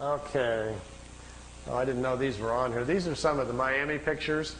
Okay. Oh, I didn't know these were on here. These are some of the Miami pictures.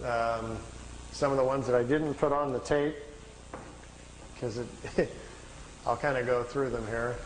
Some of the ones that I didn't put on the tape, because I'll kind of go through them here.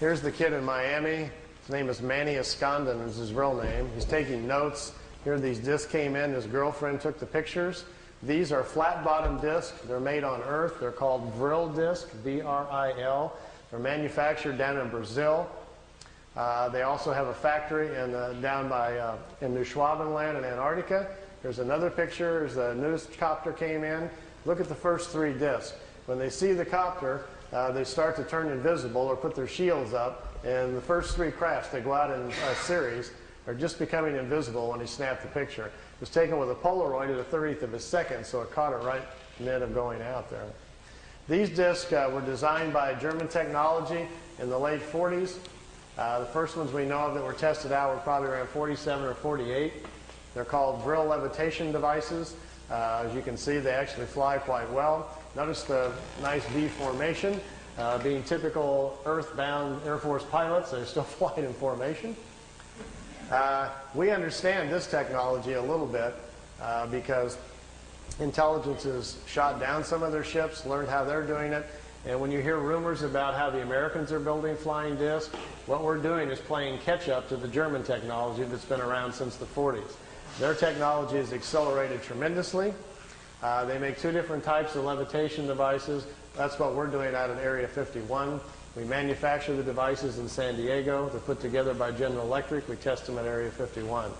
Here's the kid in Miami. His name is Manny Escondon is his real name. He's taking notes. Here these discs came in. His girlfriend took the pictures. These are flat-bottom discs. They're made on Earth. They're called Vril discs, V-R-I-L. They're manufactured down in Brazil. They also have a factory down by in New Schwabenland in Antarctica. There's another picture. There's a news copter came in. Look at the first three discs. When they see the copter, they start to turn invisible or put their shields up. And the first three crafts, they go out in a series, are just becoming invisible when he snapped the picture. It was taken with a Polaroid at a 30th of a second, so it caught it right in the end of going out there. These discs were designed by German technology in the late 40s. The first ones we know of that were tested out were probably around 47 or 48. They're called Vril levitation devices. As you can see, they actually fly quite well. Notice the nice V formation. Being typical Earth-bound Air Force pilots, they're still flying in formation. We understand this technology a little bit because intelligence has shot down some of their ships, learned how they're doing it. And when you hear rumors about how the Americans are building flying discs, what we're doing is playing catch-up to the German technology that's been around since the 40s. Their technology has accelerated tremendously. They make two different types of levitation devices. That's what we're doing out at Area 51. We manufacture the devices in San Diego. They're put together by General Electric. We test them at Area 51.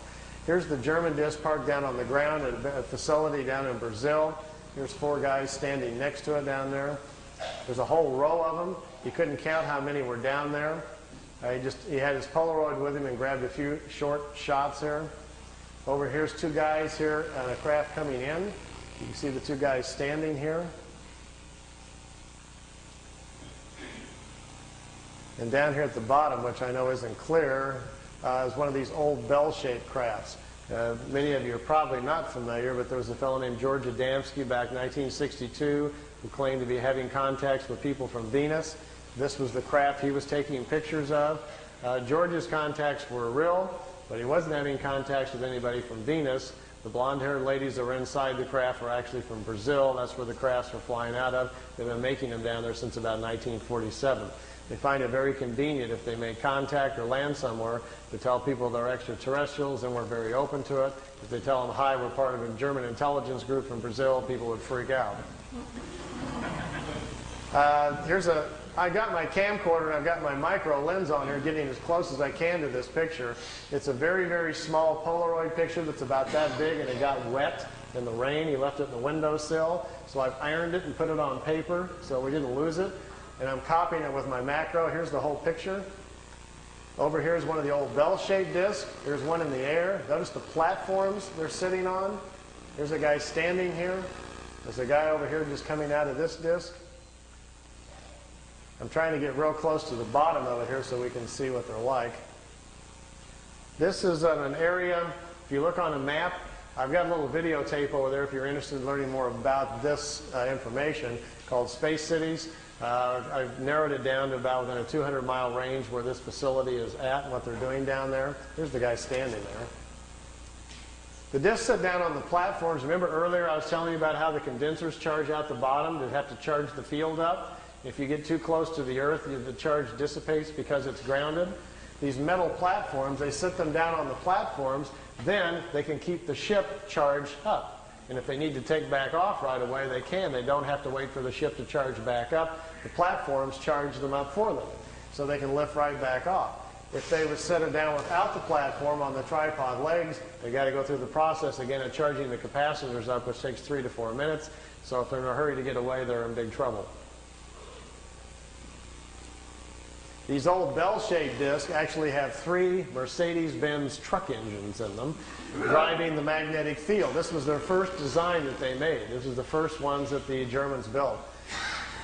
Here's the German disc parked down on the ground at a facility down in Brazil. Here's four guys standing next to it down there. There's a whole row of them. He couldn't count how many were down there. He had his Polaroid with him and grabbed a few short shots here. Over here's two guys here on a craft coming in. You can see the two guys standing here. And down here at the bottom, which I know isn't clear, is one of these old bell-shaped crafts. Many of you are probably not familiar, but there was a fellow named George Adamski back in 1962 who claimed to be having contacts with people from Venus. This was the craft he was taking pictures of. George's contacts were real, but he wasn't having contacts with anybody from Venus. The blonde-haired ladies that were inside the craft were actually from Brazil. That's where the crafts were flying out of. They've been making them down there since about 1947. They find it very convenient if they make contact or land somewhere to tell people they're extraterrestrials, and we're very open to it. If they tell them, hi, we're part of a German intelligence group from Brazil, people would freak out. I got my camcorder and I've got my micro lens on here, getting as close as I can to this picture. It's a very, very small Polaroid picture that's about that big, and it got wet in the rain. He left it in the windowsill, so I've ironed it and put it on paper so we didn't lose it. And I'm copying it with my macro. Here's the whole picture. Over here is one of the old bell-shaped discs. There's one in the air. Notice the platforms they're sitting on. There's a guy standing here. There's a guy over here just coming out of this disc. I'm trying to get real close to the bottom of it here so we can see what they're like. This is an area, if you look on a map, I've got a little videotape over there if you're interested in learning more about this information, called Space Cities. I've narrowed it down to about within a 200-mile range where this facility is at and what they're doing down there. Here's the guy standing there. The discs sit down on the platforms. Remember earlier I was telling you about how the condensers charge out the bottom to have to charge the field up? If you get too close to the Earth, the charge dissipates because it's grounded. These metal platforms, they sit them down on the platforms, then they can keep the ship charged up. And if they need to take back off right away, they can. They don't have to wait for the ship to charge back up. The platforms charge them up for them, so they can lift right back off. If they would set it down without the platform on the tripod legs, they got to go through the process again of charging the capacitors up, which takes 3 to 4 minutes. So if they're in a hurry to get away, they're in big trouble. These old bell-shaped discs actually have 3 Mercedes-Benz truck engines in them, driving the magnetic field. This was their first design that they made. This was the first ones that the Germans built.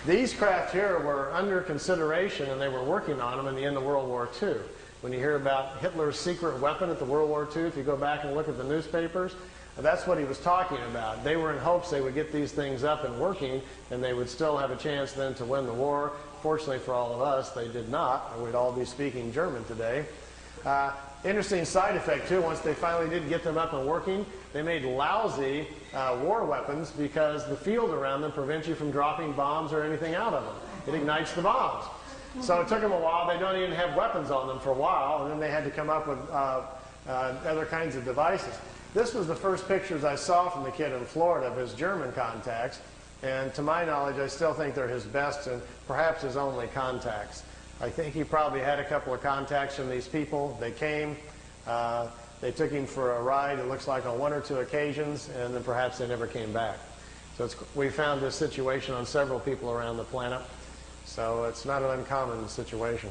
These craft here were under consideration, and they were working on them in the end of World War II. When you hear about Hitler's secret weapon at the World War II, if you go back and look at the newspapers, That's what he was talking about. They were in hopes they would get these things up and working, and they would still have a chance then to win the war. Fortunately for all of us, they did not, or we'd all be speaking German today. Interesting side effect, too, once they finally did get them up and working, they made lousy war weapons because the field around them prevents you from dropping bombs or anything out of them. It ignites the bombs. So it took them a while. They don't even have weapons on them for a while, and then they had to come up with other kinds of devices. This was the first pictures I saw from the kid in Florida of his German contacts, and to my knowledge, I still think they're his best and perhaps his only contacts. I think he probably had a couple of contacts from these people. They came, they took him for a ride, it looks like on one or two occasions, and then perhaps they never came back. So we found this situation on several people around the planet, so it's not an uncommon situation.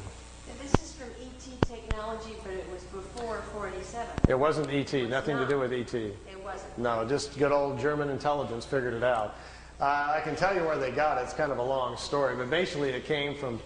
And this is from ET technology, but it was before 47. It wasn't ET, nothing to do with ET. It wasn't. No, just good old German intelligence figured it out. I can tell you where they got it. It's kind of a long story, but basically it came from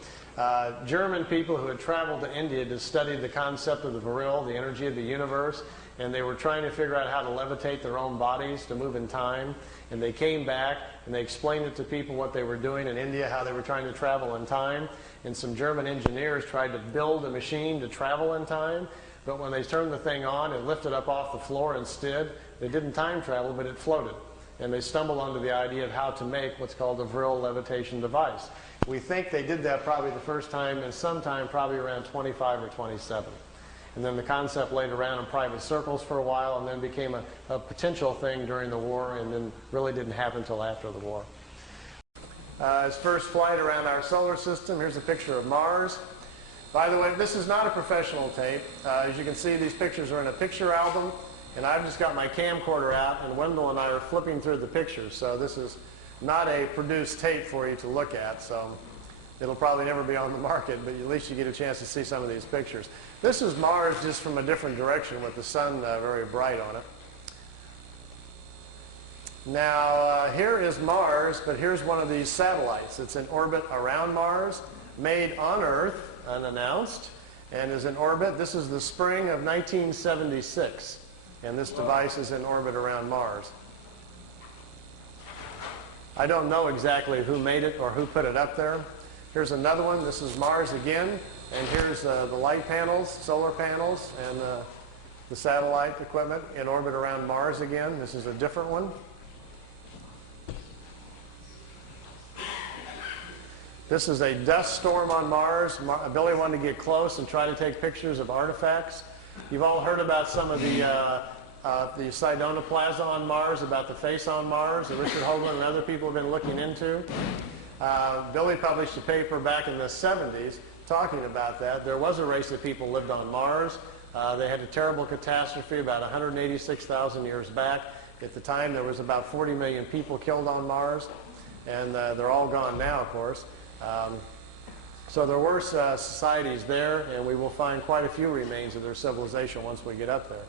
German people who had traveled to India to study the concept of the Vril, the energy of the universe, and they were trying to figure out how to levitate their own bodies to move in time. And they came back and they explained it to people what they were doing in India, how they were trying to travel in time. And some German engineers tried to build a machine to travel in time, but when they turned the thing on, it lifted up off the floor instead. They didn't time travel, but it floated. And they stumbled onto the idea of how to make what's called a Vril levitation device. We think they did that probably the first time and sometime probably around 25 or 27. And then the concept laid around in private circles for a while and then became a potential thing during the war and then really didn't happen until after the war. His first flight around our solar system. Here's a picture of Mars. By the way, this is not a professional tape. As you can see, these pictures are in a picture album, and I've just got my camcorder out, and Wendell and I are flipping through the pictures. So this is not a produced tape for you to look at, so it'll probably never be on the market, but at least you get a chance to see some of these pictures. This is Mars just from a different direction with the sun very bright on it. Now, here is Mars, but here's one of these satellites. It's in orbit around Mars, made on Earth, unannounced, and is in orbit. This is the spring of 1976, and this device is in orbit around Mars. I don't know exactly who made it or who put it up there. Here's another one. This is Mars again, and here's the light panels, solar panels, and the satellite equipment in orbit around Mars again. This is a different one. This is a dust storm on Mars. Billy wanted to get close and try to take pictures of artifacts. You've all heard about some of the plasma on Mars, about the face on Mars that Richard Hoagland and other people have been looking into. Billy published a paper back in the 70s talking about that. There was a race of people lived on Mars. They had a terrible catastrophe about 186,000 years back. At the time, there was about 40 million people killed on Mars, and they're all gone now, of course. So there were societies there, and we will find quite a few remains of their civilization once we get up there.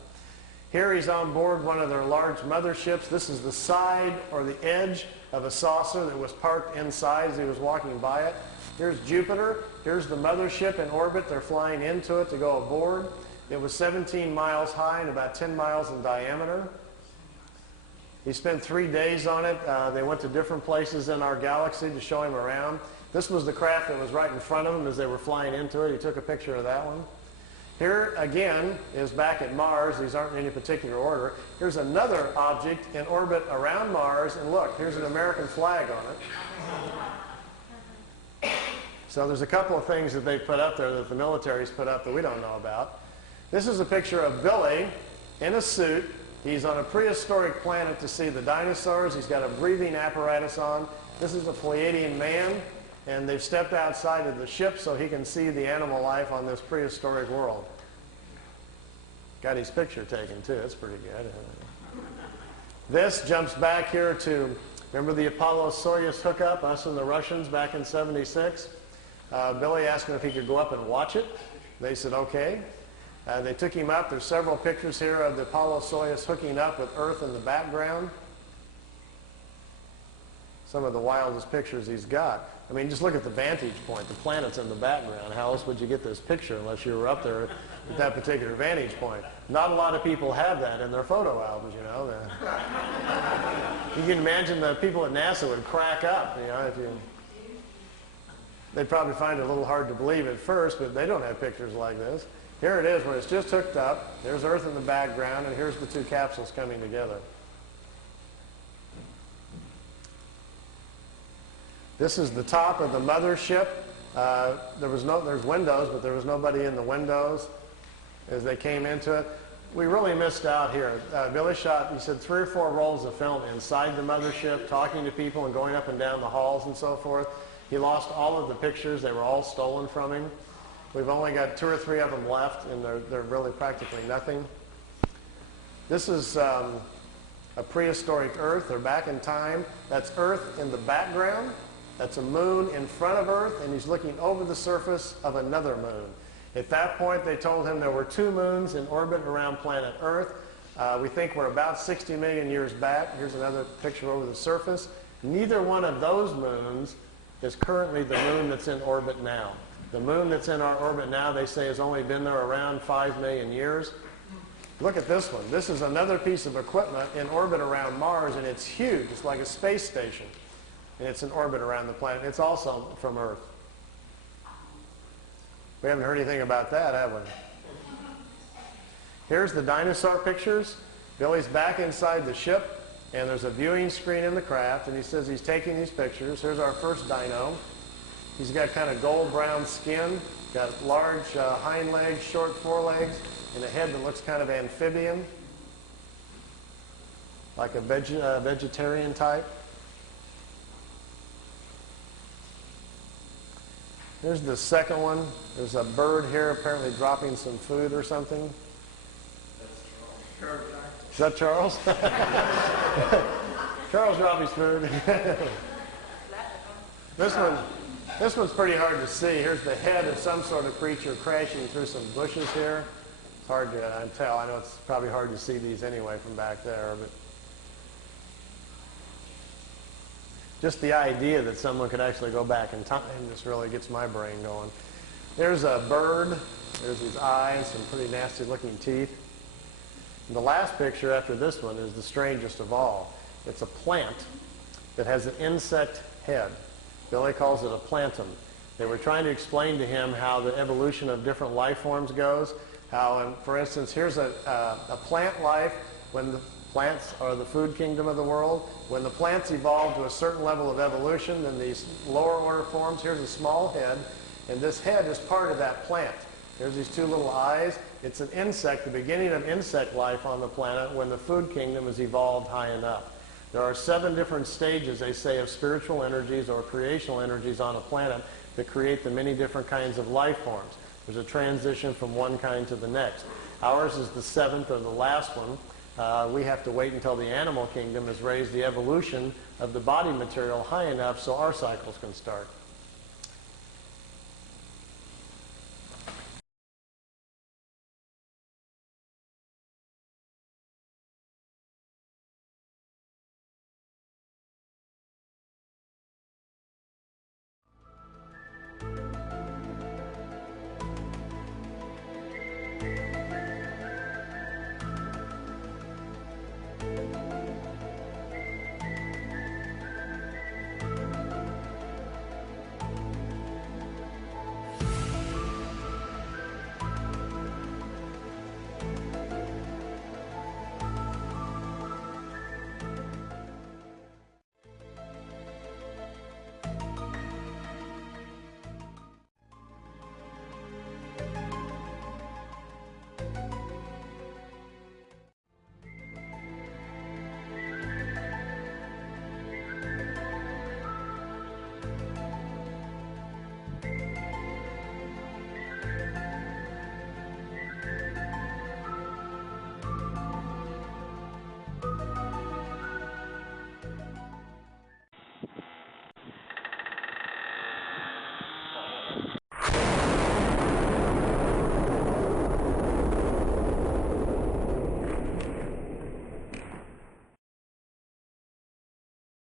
Here he's on board one of their large motherships. This is the side or the edge of a saucer that was parked inside as he was walking by it. Here's Jupiter. Here's the mothership in orbit. They're flying into it to go aboard. It was 17 miles high and about 10 miles in diameter. He spent 3 days on it. They went to different places in our galaxy to show him around. This was the craft that was right in front of him as they were flying into it. He took a picture of that one. Here, again, is back at Mars. These aren't in any particular order. Here's another object in orbit around Mars, and look, here's an American flag on it. So there's a couple of things that they put up there that the military's put up that we don't know about. This is a picture of Billy in a suit. He's on a prehistoric planet to see the dinosaurs. He's got a breathing apparatus on. This is a Pleiadian man, and they've stepped outside of the ship so he can see the animal life on this prehistoric world. Got his picture taken too. It's pretty good. This jumps back here to, remember the Apollo-Soyuz hookup, us and the Russians back in '76? Billy asked him if he could go up and watch it. They said okay. They took him up. There's several pictures here of the Apollo-Soyuz hooking up with Earth in the background. some of the wildest pictures he's got. I mean, just look at the vantage point. The planet's in the background. How else would you get this picture unless you were up there at that particular vantage point? Not a lot of people have that in their photo albums, you know. You can imagine the people at NASA would crack up, you know, they'd probably find it a little hard to believe at first, but they don't have pictures like this. Here it is when it's just hooked up. There's Earth in the background, and here's the two capsules coming together. This is the top of the mothership. There's windows, but there was nobody in the windows as they came into it. We really missed out here. Billy shot, he said, 3 or 4 rolls of film inside the mothership, talking to people and going up and down the halls and so forth. He lost all of the pictures. They were all stolen from him. We've only got 2 or 3 of them left, and they're really practically nothing. This is a prehistoric Earth. They're back in time. That's Earth in the background. That's a moon in front of Earth, and he's looking over the surface of another moon. At that point, they told him there were 2 moons in orbit around planet Earth. We think we're about 60 million years back. Here's another picture over the surface. Neither one of those moons is currently the moon that's in orbit now. The moon that's in our orbit now, they say, has only been there around 5 million years. Look at this one. This is another piece of equipment in orbit around Mars, and it's huge. It's like a space station. And it's in orbit around the planet. It's also from Earth. We haven't heard anything about that, have we? Here's the dinosaur pictures. Billy's back inside the ship, and there's a viewing screen in the craft, and he says he's taking these pictures. Here's our first dino. He's got kind of gold-brown skin, got large hind legs, short forelegs, and a head that looks kind of amphibian, like a vegetarian type. Here's the second one. There's a bird here apparently dropping some food or something. Is that Charles? Charles dropped his food. This one's pretty hard to see. Here's the head of some sort of creature crashing through some bushes here. It's hard to tell. I know it's probably hard to see these anyway from back there, but just the idea that someone could actually go back in time just really gets my brain going. There's a bird. There's his eyes, some pretty nasty looking teeth. And the last picture after this one is the strangest of all. It's a plant that has an insect head. Billy calls it a plantum. They were trying to explain to him how the evolution of different life forms goes. How, for instance, here's a plant life when the plants are the food kingdom of the world. When the plants evolve to a certain level of evolution, then these lower order forms, here's a small head, and this head is part of that plant. There's these 2 little eyes. It's an insect, the beginning of insect life on the planet when the food kingdom has evolved high enough. There are 7 different stages, they say, of spiritual energies or creational energies on a planet that create the many different kinds of life forms. There's a transition from one kind to the next. Ours is the 7th or the last one. We have to wait until the animal kingdom has raised the evolution of the body material high enough so our cycles can start.